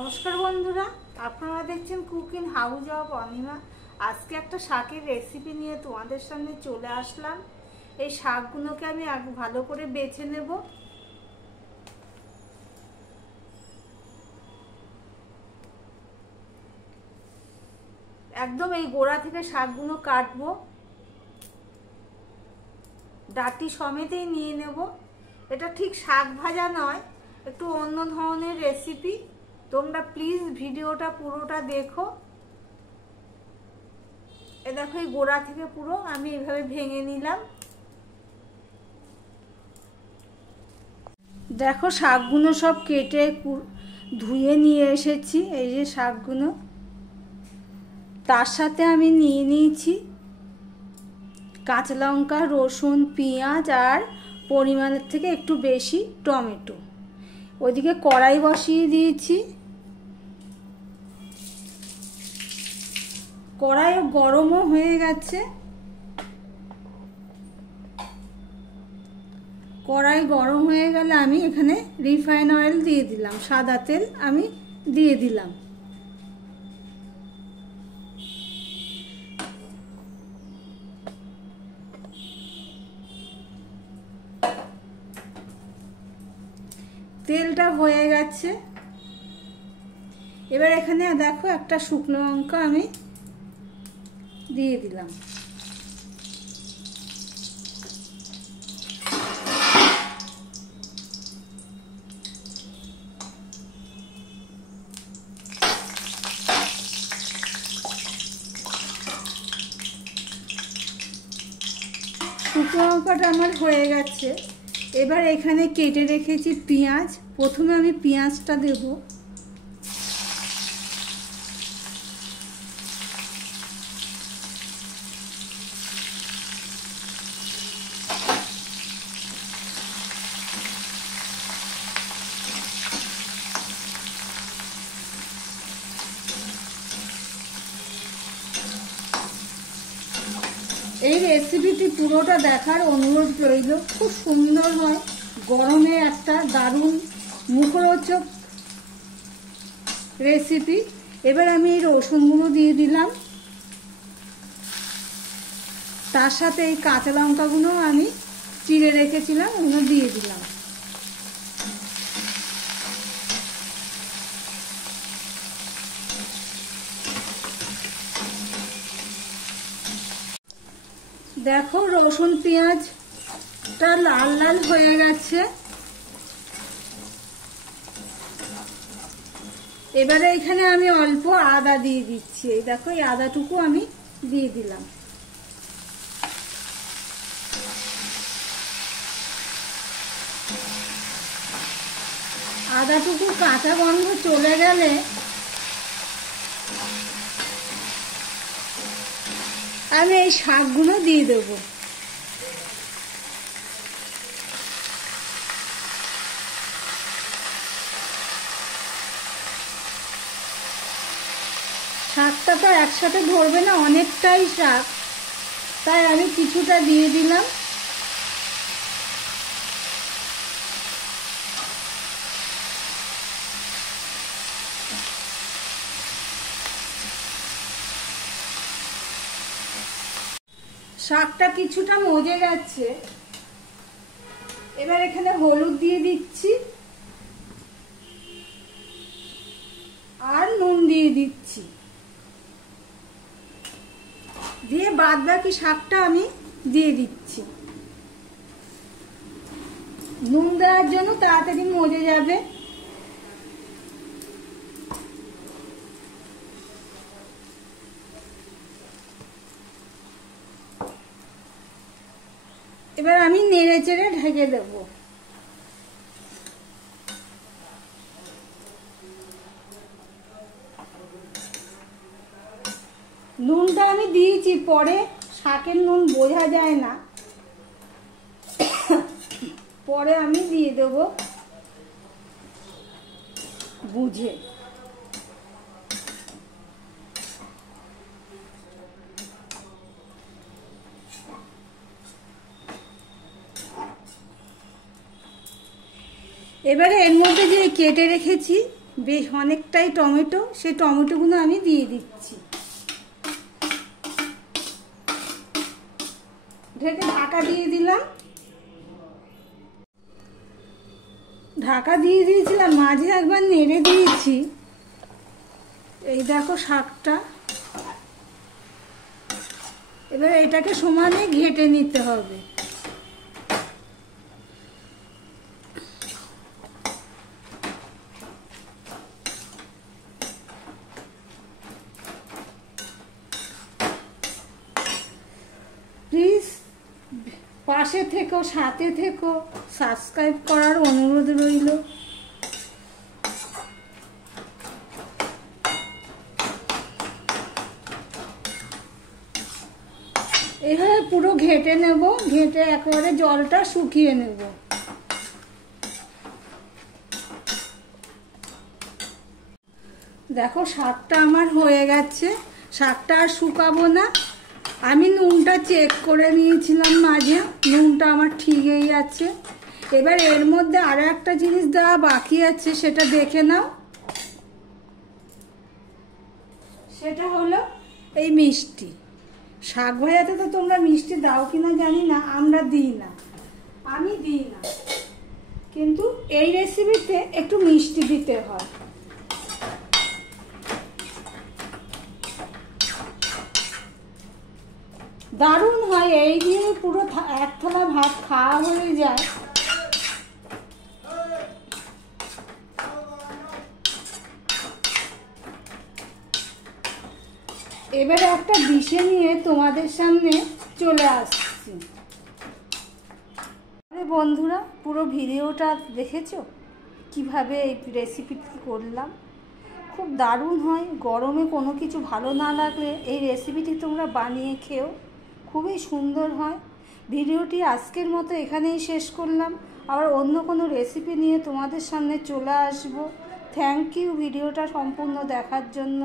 নমস্কার বন্ধুরা, আপনারা দেখছেন কুকিং হাউস অফ অনিমা। আজকে একটা শাকের রেসিপি নিয়ে তোমাদের সামনে চলে আসলাম। এই শাকগুলোকে আমি ভালো করে বেছে নেব। একদম এই গোড়া থেকে শাকগুলো কাটবো, ডাঁটি সমেতেই নিয়ে নেব। এটা ঠিক শাক ভাজা নয়, একটু অন্য ধরনের রেসিপি। তোমরা প্লিজ ভিডিওটা পুরোটা দেখো। এ দেখো, এই গোড়া থেকে পুরো আমি এভাবে ভেঙে নিলাম। দেখো, শাকগুলো সব কেটে ধুয়ে নিয়ে এসেছি। এই যে শাকগুলো, তার সাথে আমি নিয়ে নিয়েছি কাঁচা লঙ্কা, রসুন, পেঁয়াজ আর পরিমাণের থেকে একটু বেশি টমেটো। ওইদিকে কড়াই বসিয়ে দিয়েছি। কড়াই গরমও হয়ে গেছে। কড়াই গরম হয়ে গেলে আমি এখানে রিফাইন অয়েল দিয়ে দিলাম, সাদা তেল আমি দিয়ে দিলাম। তেলটা হয়ে গেছে। এবার এখানে দেখো, একটা শুকনো লঙ্কা আমি দিয়ে দিলাম। শুকনো লঙ্কাটা আমার হয়ে গেছে। এবার এখানে কেটে রেখেছি পেঁয়াজ। প্রথমে আমি পেঁয়াজটা দেব। এই রেসিপিটি পুরোটা দেখার অনুরোধ রইল। খুব সুন্দর হয়, গরমে একটা দারুণ মুখরোচক রেসিপি। এবার আমি এই রসুনগুলো দিয়ে দিলাম। তার সাথে এই কাঁচা লঙ্কাগুলো আমি চিড়ে রেখেছিলাম, ওগুলো দিয়ে দিলাম। দেখো, রসুন পেঁয়াজটা লাল লাল হয়ে গেছে। এবারে এখানে আমি অল্প আদা দিয়ে দিচ্ছি। এই দেখো, এই আদাটুকু আমি দিয়ে দিলাম। আদাটুকু কাঁচা গন্ধ চলে গেলে আমি এই শাকগুলো দিয়ে দেব। শাকটা তো একসাথে ধরবে না, অনেকটাই শাক, তাই আমি কিছুটা দিয়ে দিলাম। শাকটা কিছুটা মজে গেছে। এবার এখানে হলুদ দিয়ে দিচ্ছি আর নুন দিয়ে দিচ্ছি। দিয়ে বাদ বাকি শাকটা আমি দিয়ে দিচ্ছি। নুন দেওয়ার জন্য তাড়াতাড়ি মজে যাবে। এবার আমি নেড়ে চেড়ে ঢেকে দেব। নুনটা আমি দিয়েছি, পরে শাকের নুন বোঝা যায় না, পরে আমি দিয়ে দেব বুঝে। এবারে এর মধ্যে যে কেটে রেখেছি বেশ অনেকটাই টমেটো, সেই টমেটোগুলো আমি দিয়ে দিচ্ছি। ঢেকে ঢাকা দিয়ে দিলাম। ঢাকা দিয়ে দিয়েছিলাম, মাঝে একবার নেড়ে দিয়েছি। এই দেখো শাকটা, এবার এটাকে সমানে ঘেঁটে নিতে হবে। প্লিজ পাশে থেকো, সাথে থেকো, সাবস্ক্রাইব করার অনুরোধ রইল। এভাবে পুরো ঘেঁটে নেব, ঘেঁটে একেবারে জলটা শুকিয়ে নেব। দেখো শাকটা আমার হয়ে গেছে, শাকটা আর শুকাবো না। আমি নুনটা চেক করে নিয়েছিলাম মাঝে, নুনটা আমার ঠিকই আছে। এবার এর মধ্যে আরো একটা জিনিস দেওয়া বাকি আছে, সেটা দেখে নাও। সেটা হলো এই মিষ্টি। শাক ভাজাতে তো তোমরা মিষ্টি দাও কিনা জানি না, আমরা দিই না, আমি দিই না, কিন্তু এই রেসিপিতে একটু মিষ্টি দিতে হয়। দারুণ হয়, এই দিয়ে পুরো এক থালা ভাত খাওয়া হয়ে যায়। এবারে একটা ডিশে নিয়ে তোমাদের সামনে চলে আসছি। বন্ধুরা, পুরো ভিডিওটা দেখেছো কিভাবে এই রেসিপিটি করলাম? খুব দারুণ হয়। গরমে কোনো কিছু ভালো না লাগলে এই রেসিপিটি তোমরা বানিয়ে খেও, খুবই সুন্দর হয়। ভিডিওটি আজকের মতো এখানেই শেষ করলাম, আবার অন্য কোনো রেসিপি নিয়ে তোমাদের সামনে চলে আসবো। থ্যাংক ইউ ভিডিওটা সম্পূর্ণ দেখার জন্য।